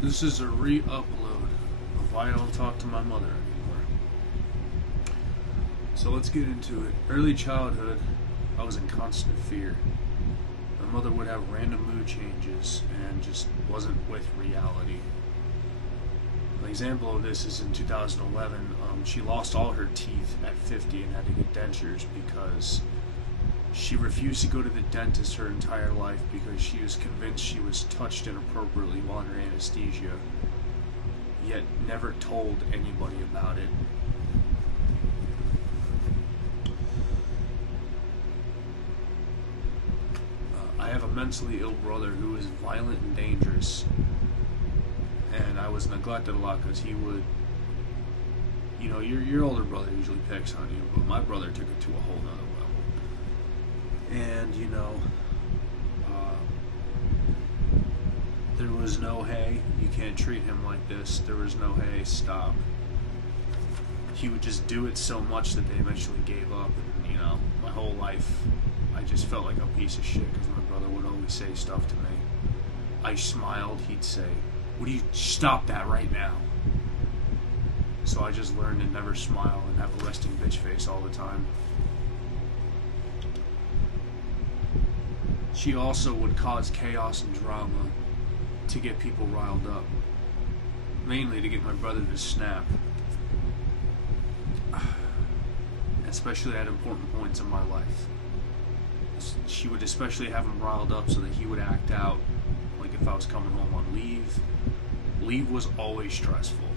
This is a re-upload of Why I Don't Talk to My Mother Anymore. So let's get into it. Early childhood, I was in constant fear. My mother would have random mood changes and just wasn't with reality. An example of this is in 2011. She lost all her teeth at 50 and had to get dentures because she refused to go to the dentist her entire life because she was convinced she was touched inappropriately while under anesthesia, yet never told anybody about it. I have a mentally ill brother who is violent and dangerous, and I was neglected a lot because he would, your older brother usually picks on you, but my brother took it to a whole nother level. And, there was no, hey, you can't treat him like this. There was no, hey, stop. He would just do it so much that they eventually gave up. And, my whole life, I just felt like a piece of shit because my brother would always say stuff to me. I smiled, he'd say, "Would you stop that right now?" So I just learned to never smile and have a resting bitch face all the time. She also would cause chaos and drama to get people riled up, mainly to get my brother to snap, especially at important points in my life. She would especially have him riled up so that he would act out, like if I was coming home on leave. Leave was always stressful.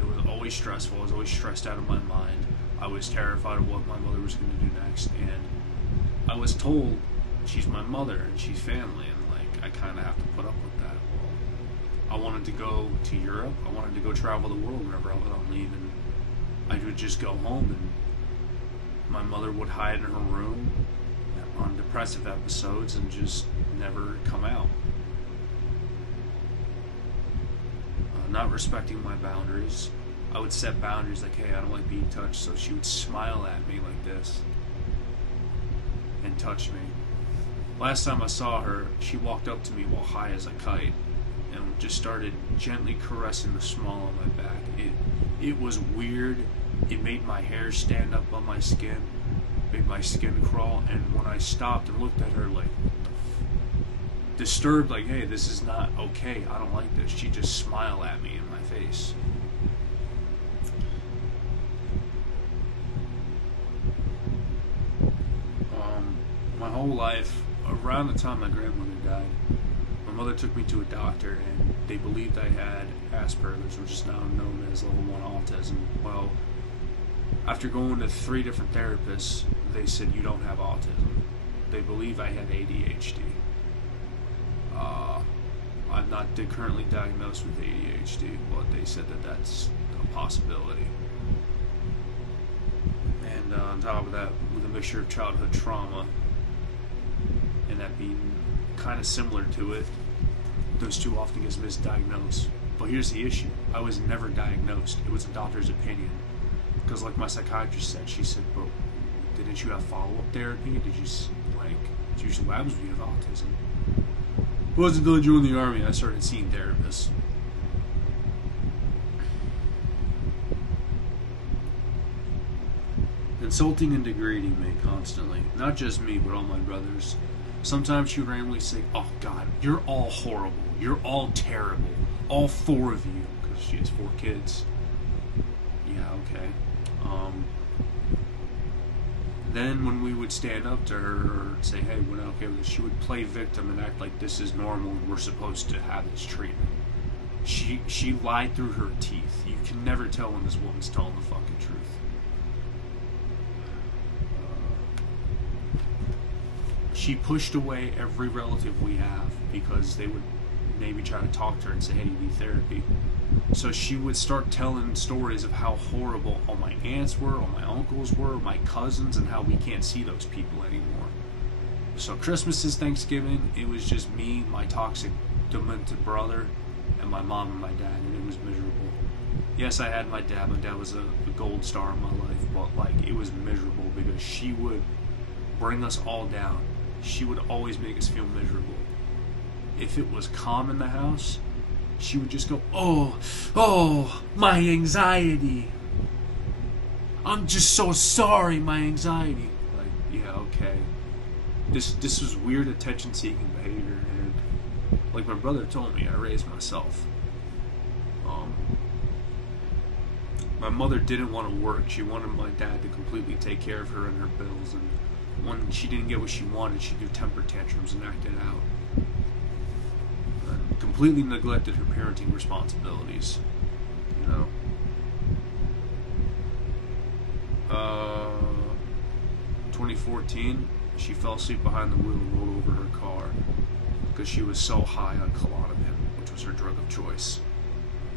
It was always stressful. I was always stressed out of my mind. I was terrified of what my mother was going to do next, and I was told she's my mother and she's family, and I kind of have to put up with that. Well, I wanted to go to Europe. I wanted to go travel the world whenever I was on leave, and I would just go home, and my mother would hide in her room on depressive episodes and just never come out. Not respecting my boundaries. I would set boundaries like, hey, I don't like being touched, so she would smile at me like this and touch me. Last time I saw her, she walked up to me while high as a kite and just started gently caressing the small on my back. It was weird. It made my hair stand up on my skin, made my skin crawl, and when I stopped and looked at her like, disturbed, like, hey, this is not okay, I don't like this, she'd just smile at me in my face. My whole life, around the time my grandmother died, my mother took me to a doctor and they believed I had Asperger's, which is now known as level 1 autism. Well, after going to 3 different therapists, they said you don't have autism. They believe I had ADHD. I'm not currently diagnosed with ADHD, but they said that that's a possibility. And on top of that, with a mixture of childhood trauma, and that being kind of similar to it, those two often get misdiagnosed. But here's the issue. I was never diagnosed. It was a doctor's opinion. Because like my psychiatrist said, she said, bro, didn't you have follow-up therapy? Did you use labs when you have autism? It wasn't until I joined the Army I started seeing therapists. Insulting and degrading me constantly. Not just me, but all my brothers. Sometimes she would randomly say, "Oh God, you're all horrible. You're all terrible. All 4 of you." Because she has 4 kids. Yeah, okay. Then when we would stand up to her or say, hey, we're not okay with this, she would play victim and act like this is normal and we're supposed to have this treatment. She lied through her teeth. You can never tell when this woman's telling the fucking truth. She pushed away every relative we have because they would maybe try to talk to her and say, hey, you need therapy. So she would start telling stories of how horrible all my aunts were, all my uncles were, my cousins, and how we can't see those people anymore. So Christmas is Thanksgiving. It was just me, my toxic, demented brother, and my mom and my dad, and it was miserable. Yes, I had my dad. My dad was a gold star in my life, but it was miserable because she would bring us all down. She would always make us feel miserable. If it was calm in the house, she would just go, oh, my anxiety. I'm just so sorry, my anxiety. Like, yeah, okay. This was weird attention-seeking behavior, and like my brother told me, I raised myself. My mother didn't want to work. She wanted my dad to completely take care of her and her bills, and when she didn't get what she wanted, she'd do temper tantrums and act it out. And completely neglected her parenting responsibilities, you know. 2014, she fell asleep behind the wheel and rolled over her car because she was so high on Klonopin, which was her drug of choice.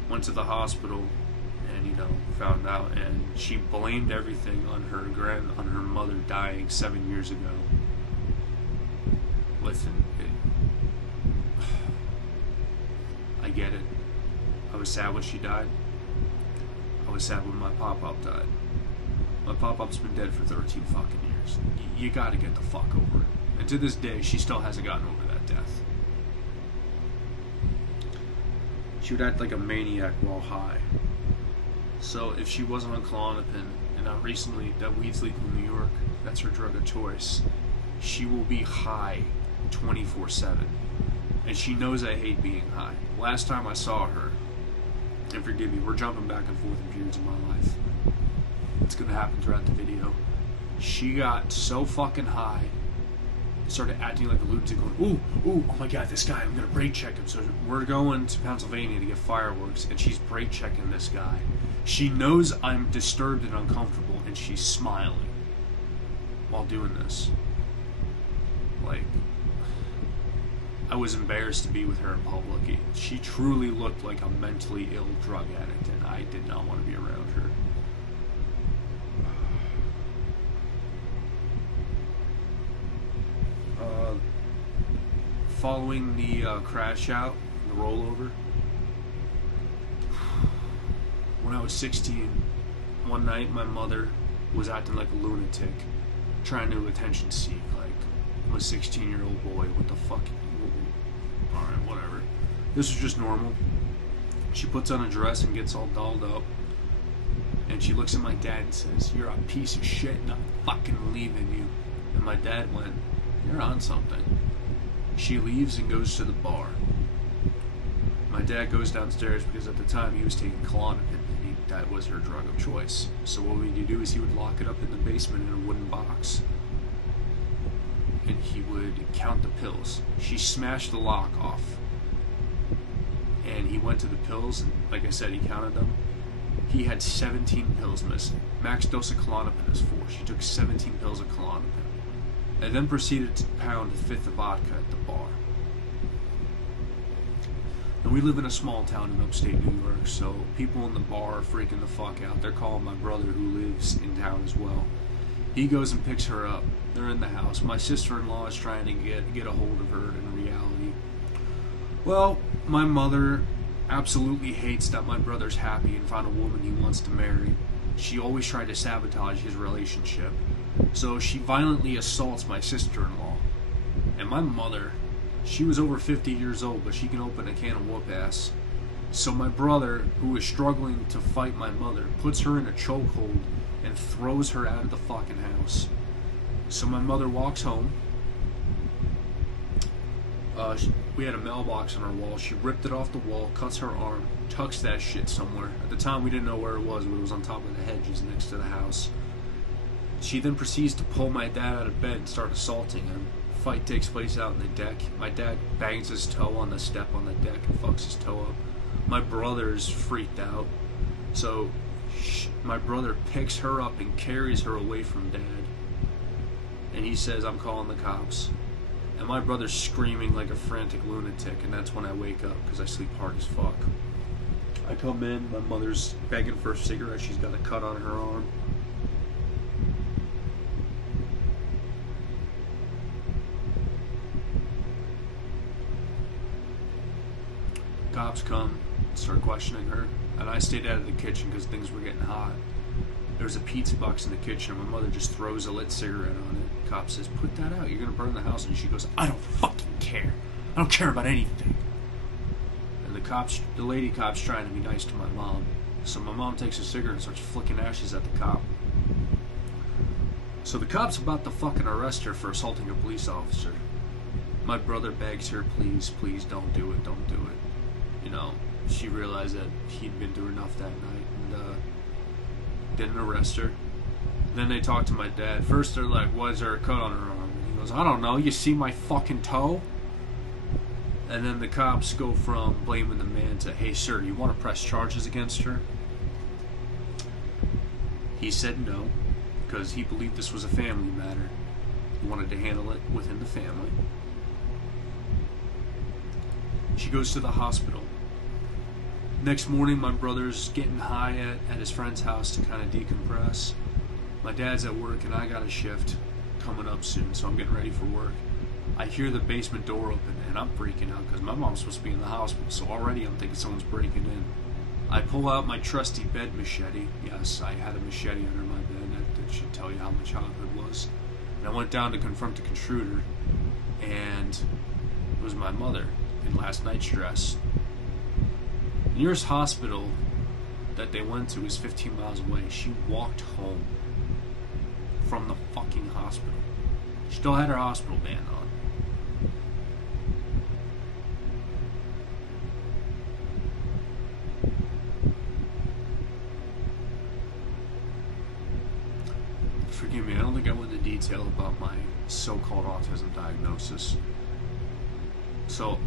Went to the hospital and, you know, found out, and she blamed everything on her mother dying 7 years ago. Listen, I get it. I was sad when she died. I was sad when my pop-up died. My pop-up's been dead for 13 fucking years. You gotta get the fuck over it. And to this day, she still hasn't gotten over that death. She would act like a maniac while high. So if she wasn't on Klonopin, and now recently that weed's legal in New York, that's her drug of choice, she will be high 24/7. And she knows I hate being high. Last time I saw her, and forgive me, we're jumping back and forth in periods of my life. It's gonna happen throughout the video. She got so fucking high, started acting like a lunatic, going, ooh, oh my god, this guy, I'm gonna brake check him. So we're going to Pennsylvania to get fireworks, and she's brake checking this guy. She knows I'm disturbed and uncomfortable, and she's smiling while doing this. Like, I was embarrassed to be with her in public. She truly looked like a mentally ill drug addict, and I did not want to be around her. Following the crash out, the rollover, when I was 16, one night my mother was acting like a lunatic, trying to attention seek. Like, I'm a 16-year-old boy, what the fuck? Alright, whatever. This was just normal. She puts on a dress and gets all dolled up, and she looks at my dad and says, "You're a piece of shit and I'm fucking leaving you." And my dad went, "You're on something." She leaves and goes to the bar. My dad goes downstairs because at the time he was taking Klonopin, and that was her drug of choice. So what would he do is he would lock it up in the basement in a wooden box, and he would count the pills. She smashed the lock off, and he went to the pills, and like I said, he counted them. He had 17 pills missing. Max dose of Klonopin is 4. She took 17 pills of Klonopin, and then proceeded to pound a fifth of vodka at the bar. And we live in a small town in upstate New York, so people in the bar are freaking the fuck out. They're calling my brother, who lives in town as well. He goes and picks her up. They're in the house. My sister-in-law is trying to get a hold of her in reality. Well, my mother absolutely hates that my brother's happy and found a woman he wants to marry. She always tried to sabotage his relationship. So she violently assaults my sister-in-law. And my mother, she was over 50 years old, but she can open a can of whoop ass. So my brother, who is struggling to fight my mother, puts her in a chokehold and throws her out of the fucking house. So my mother walks home. We had a mailbox on our wall. She ripped it off the wall, cuts her arm, tucks that shit somewhere. At the time we didn't know where it was, but it was on top of the hedges next to the house. She then proceeds to pull my dad out of bed and start assaulting him. Fight takes place out on the deck. My dad bangs his toe on the step on the deck and fucks his toe up. My brother's freaked out. So my brother picks her up and carries her away from Dad. And he says, "I'm calling the cops." And my brother's screaming like a frantic lunatic, and that's when I wake up because I sleep hard as fuck. I come in, my mother's begging for a cigarette. She's got a cut on her arm. Cops come, start questioning her, and I stayed out of the kitchen because things were getting hot. There's a pizza box in the kitchen, and my mother just throws a lit cigarette on it. Cop says, "Put that out, you're gonna burn the house." And she goes, "I don't fucking care. I don't care about anything." And the the lady cop's trying to be nice to my mom. So my mom takes a cigarette and starts flicking ashes at the cop. So the cop's about to fucking arrest her for assaulting a police officer. My brother begs her, please, please don't do it, don't do it. You know, she realized that he'd been through enough that night and didn't arrest her. Then they talk to my dad. First they're like, why is there a cut on her arm? And he goes, I don't know, you see my fucking toe? And then the cops go from blaming the man to, hey sir, you want to press charges against her? He said no, because he believed this was a family matter. He wanted to handle it within the family. She goes to the hospital. Next morning, my brother's getting high at his friend's house to kind of decompress. My dad's at work and I got a shift coming up soon, so I'm getting ready for work. I hear the basement door open and I'm freaking out because my mom's supposed to be in the hospital, so already I'm thinking someone's breaking in. I pull out my trusty bed machete. Yes, I had a machete under my bed. That should tell you how my childhood was. And I went down to confront the intruder, and it was my mother in last night's dress. The nearest hospital that they went to was 15 miles away. She walked home from the fucking hospital. She still had her hospital band on. Forgive me, I don't think I went into detail about my so-called autism diagnosis. So,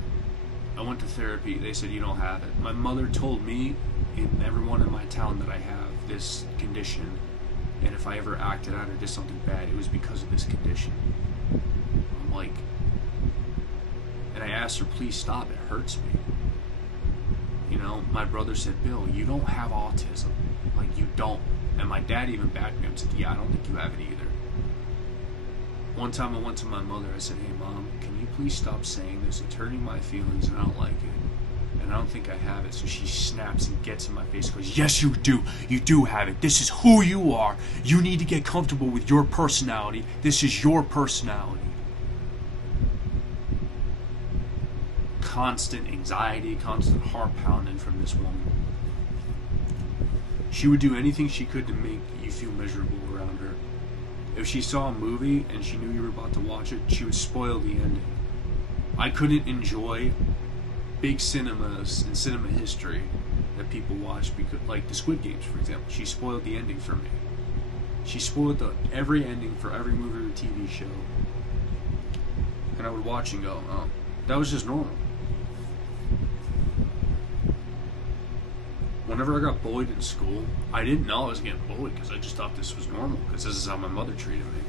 I went to therapy. They said you don't have it. My mother told me and everyone in my town that I have this condition, and if I ever acted out or did something bad, it was because of this condition. I'm like, and I asked her, please stop, it hurts me. You know, my brother said, Bill, you don't have autism. Like, you don't. And my dad even backed me up and said, yeah, I don't think you have it either. One time I went to my mother, I said, hey mom, can you please stop saying this? It's hurting my feelings and I don't like it. And I don't think I have it. So she snaps and gets in my face and goes, yes you do. You do have it. This is who you are. You need to get comfortable with your personality. This is your personality. Constant anxiety, constant heart pounding from this woman. She would do anything she could to make you feel miserable around her. If she saw a movie and she knew you were about to watch it, she would spoil the ending. I couldn't enjoy big cinemas and cinema history that people watch, because, like the Squid Games, for example. She spoiled the ending for me. She spoiled every ending for every movie or TV show. And I would watch and go, oh, that was just normal. Whenever I got bullied in school, I didn't know I was getting bullied because I just thought this was normal because this is how my mother treated me.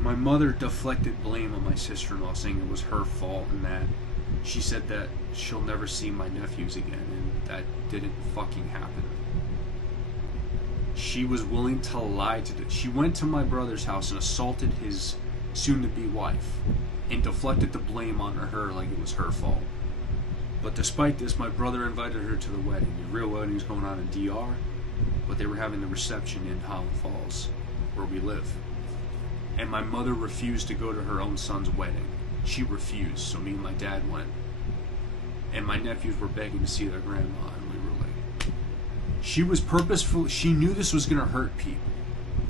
My mother deflected blame on my sister-in-law, saying it was her fault and that she said that she'll never see my nephews again, and that didn't fucking happen. She was willing to lie to this. She went to my brother's house and assaulted his soon-to-be wife and deflected the blame on her like it was her fault. But despite this, my brother invited her to the wedding. The real wedding was going on in DR, but they were having the reception in Highland Falls, where we live. And my mother refused to go to her own son's wedding. She refused, so me and my dad went. And my nephews were begging to see their grandma, and we were like... She was purposeful. She knew this was going to hurt people,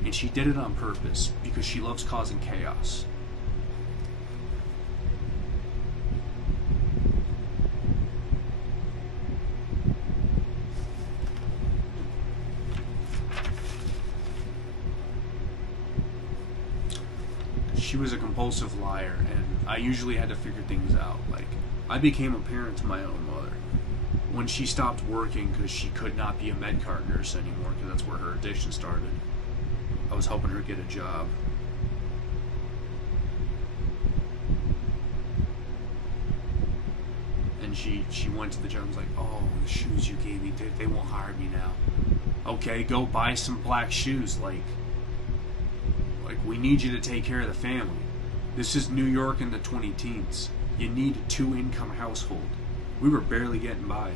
and she did it on purpose because she loves causing chaos. She was a compulsive liar, and I usually had to figure things out. Like, I became a parent to my own mother when she stopped working because she could not be a med-card nurse anymore, because that's where her addiction started. I was helping her get a job. And she went to the job and was like, oh, the shoes you gave me, they won't hire me now. Okay, go buy some black shoes. Like, we need you to take care of the family. This is New York in the 20-teens. You need a 2-income household. We were barely getting by.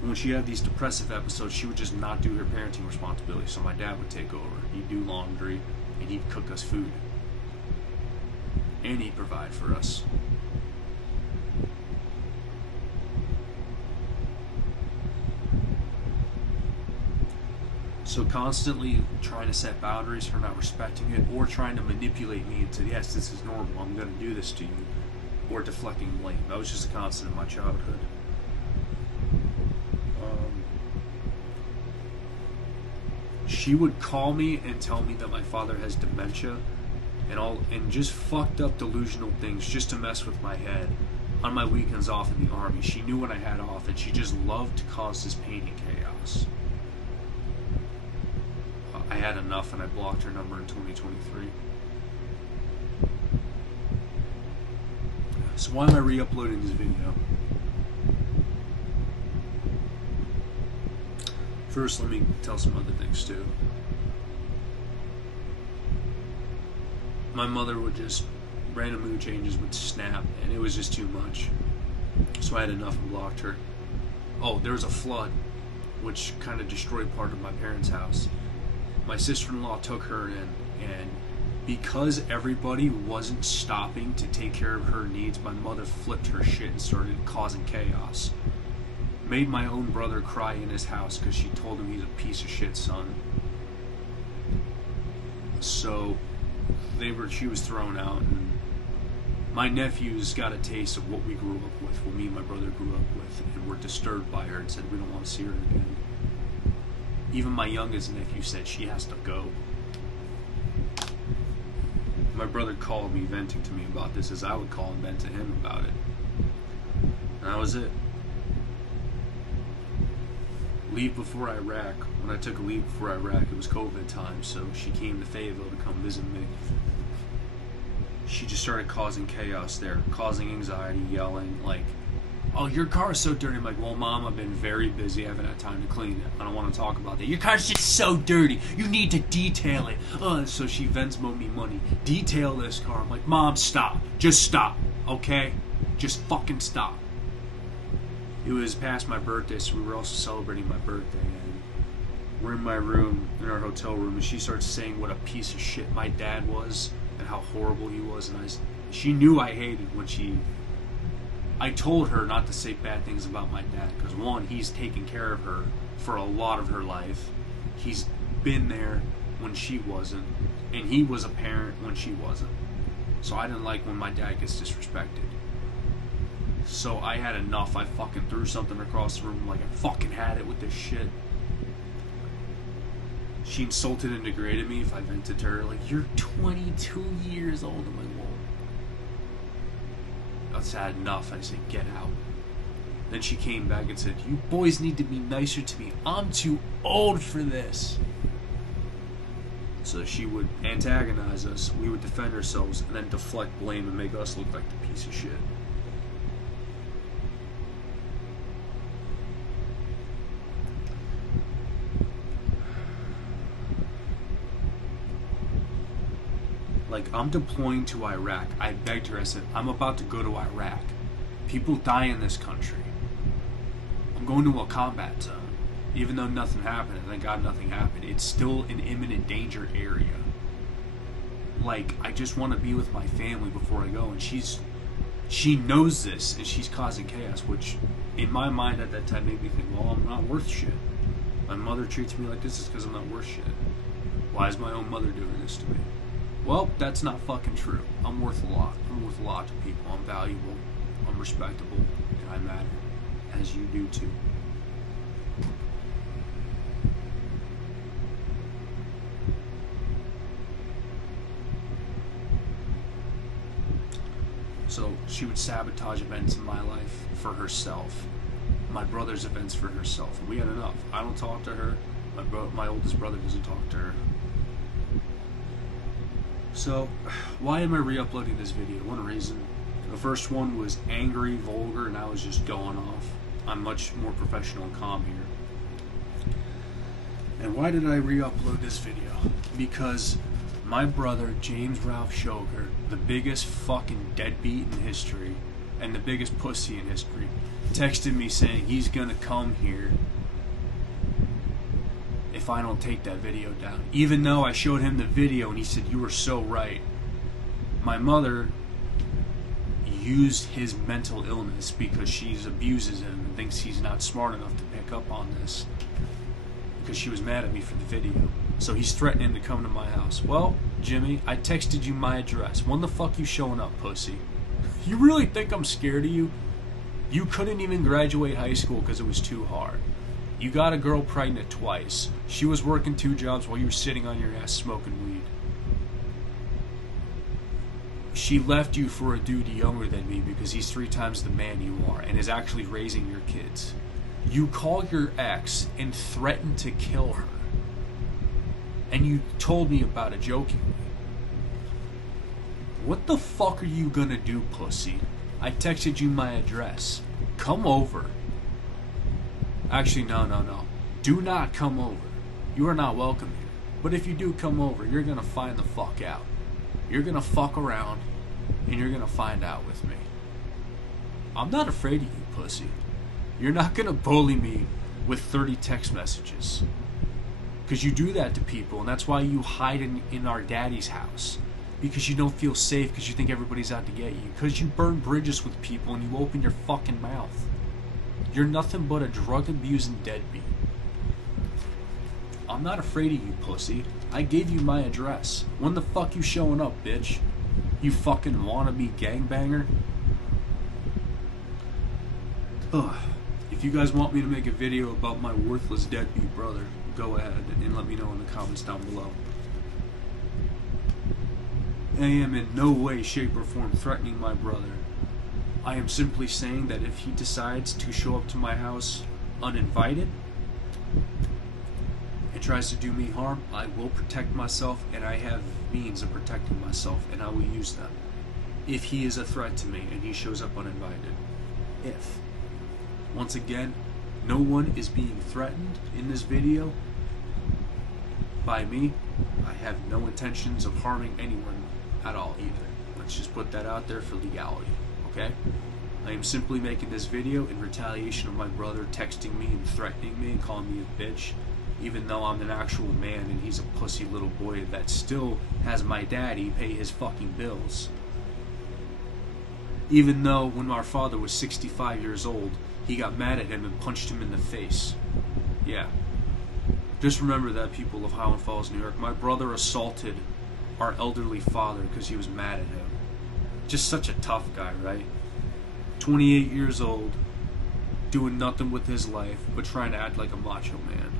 When she had these depressive episodes, she would just not do her parenting responsibilities, so my dad would take over. He'd do laundry, and he'd cook us food. and he'd provide for us. So constantly trying to set boundaries for not respecting it, or trying to manipulate me into, yes, this is normal, I'm going to do this to you, or deflecting blame. That was just a constant in my childhood. She would call me and tell me that my father has dementia and just fucked up delusional things just to mess with my head on my weekends off in the Army. She knew when I had off, and she just loved to cause this pain and chaos. I had enough, and I blocked her number in 2023. So why am I re-uploading this video? First, let me tell some other things too. My mother would just, random mood changes would snap, and it was just too much. So I had enough and blocked her. Oh, there was a flood, which kind of destroyed part of my parents' house. My sister-in-law took her in, and because everybody wasn't stopping to take care of her needs, my mother flipped her shit and started causing chaos. Made my own brother cry in his house because she told him he's a piece of shit son. So she was thrown out, and my nephews got a taste of what we grew up with, what me and my brother grew up with, and were disturbed by her and said we don't want to see her again. Even my youngest nephew said she has to go. My brother called me venting to me about this, as I would call and vent to him about it. And that was it. Leave before Iraq. When I took a leave before Iraq, it was COVID time, so she came to Fayetteville to come visit me. She just started causing chaos there, causing anxiety, yelling, like, oh, your car is so dirty. I'm like, well, Mom, I've been very busy. I haven't had time to clean it. I don't want to talk about that. Your car's just so dirty. You need to detail it. So she Venmo'd me money. Detail this car. I'm like, Mom, stop. Just stop, okay? Just fucking stop. It was past my birthday, so we were also celebrating my birthday. And we're in my room, in our hotel room, and she starts saying what a piece of shit my dad was and how horrible he was. And she knew I hated when I told her not to say bad things about my dad, because one, he's taken care of her for a lot of her life. He's been there when she wasn't, and he was a parent when she wasn't. So I didn't like when my dad gets disrespected. So I had enough. I fucking threw something across the room like I fucking had it with this shit. She insulted and degraded me if I vented to her, like, you're 22 years old. I'm like, well, that's had enough. I said, get out. Then she came back and said, you boys need to be nicer to me. I'm too old for this. So she would antagonize us, we would defend ourselves, and then deflect blame and make us look like the piece of shit. Like, I'm deploying to Iraq. I begged her, I said, I'm about to go to Iraq. People die in this country. I'm going to a combat zone. Even though nothing happened, and thank God nothing happened, it's still an imminent danger area. Like, I just want to be with my family before I go, and she knows this, and she's causing chaos, which, in my mind at that time, made me think, well, I'm not worth shit. My mother treats me like this is because I'm not worth shit. Why is my own mother doing this to me? Well, that's not fucking true. I'm worth a lot. I'm worth a lot to people. I'm valuable. I'm respectable. And I matter. As you do too. So she would sabotage events in my life for herself. My brother's events for herself. And we had enough. I don't talk to her. My oldest brother doesn't talk to her. So, why am I re-uploading this video? One reason. The first one was angry, vulgar, and I was just going off. I'm much more professional and calm here. And why did I re-upload this video? Because my brother, James Ralph Shoger, the biggest fucking deadbeat in history, and the biggest pussy in history, texted me saying he's gonna come here if I don't take that video down. Even though I showed him the video and he said, you were so right. My mother used his mental illness because she abuses him and thinks he's not smart enough to pick up on this, because she was mad at me for the video. So he's threatening to come to my house. Well, Jimmy, I texted you my address. When the fuck you showing up, pussy? You really think I'm scared of you? You couldn't even graduate high school because it was too hard. You got a girl pregnant twice. She was working 2 jobs while you were sitting on your ass smoking weed. She left you for a dude younger than me because he's 3 times the man you are and is actually raising your kids. You call your ex and threaten to kill her. And you told me about it jokingly. What the fuck are you gonna do, pussy? I texted you my address. Come over. Actually, no. Do not come over. You are not welcome here. But if you do come over, you're gonna find the fuck out. You're gonna fuck around, and you're gonna find out with me. I'm not afraid of you, pussy. You're not gonna bully me with 30 text messages. Because you do that to people, and that's why you hide in our daddy's house. Because you don't feel safe, because you think everybody's out to get you. Because you burn bridges with people and you open your fucking mouth. You're nothing but a drug-abusing deadbeat. I'm not afraid of you, pussy. I gave you my address. When the fuck you showing up, bitch? You fucking wannabe gangbanger? Ugh. If you guys want me to make a video about my worthless deadbeat brother, go ahead and let me know in the comments down below. I am in no way, shape, or form threatening my brother. I am simply saying that if he decides to show up to my house uninvited and tries to do me harm, I will protect myself, and I have means of protecting myself, and I will use them. If he is a threat to me and he shows up uninvited. If. Once again, no one is being threatened in this video by me. I have no intentions of harming anyone at all either. Let's just put that out there for legality, okay? I am simply making this video in retaliation of my brother texting me and threatening me and calling me a bitch, even though I'm an actual man and he's a pussy little boy that still has my daddy pay his fucking bills. Even though when our father was 65 years old, he got mad at him and punched him in the face. Yeah. Just remember that, people of Highland Falls, New York. My brother assaulted our elderly father because he was mad at him. Just such a tough guy, right? 28 years old, doing nothing with his life, but trying to act like a macho man.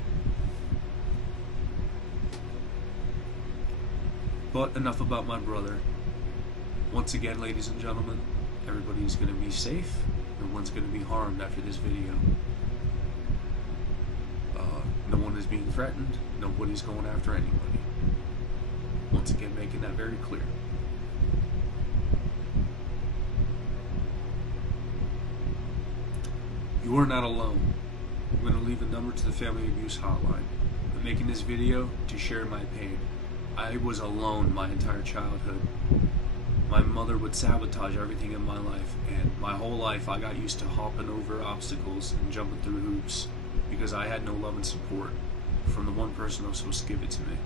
But enough about my brother. Once again, ladies and gentlemen, everybody's going to be safe. No one's going to be harmed after this video. No one is being threatened. Nobody's going after anybody. Once again, making that very clear. You are not alone. I'm going to leave a number to the Family Abuse Hotline. I'm making this video to share my pain. I was alone my entire childhood. My mother would sabotage everything in my life, and my whole life I got used to hopping over obstacles and jumping through hoops because I had no love and support from the one person who was supposed to give it to me.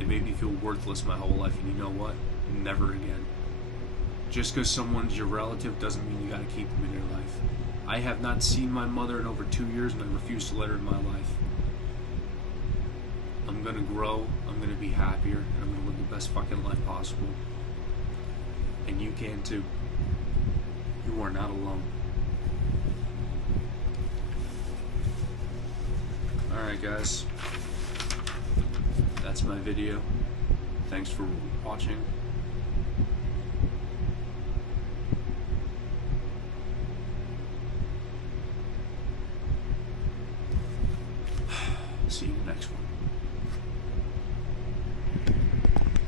It made me feel worthless my whole life, and you know what? Never again. Just because someone's your relative doesn't mean you gotta keep them in your life. I have not seen my mother in over 2 years, and I refuse to let her in my life. I'm gonna grow, I'm gonna be happier, and I'm gonna live the best fucking life possible. And you can too. You are not alone. Alright guys, that's my video. Thanks for watching.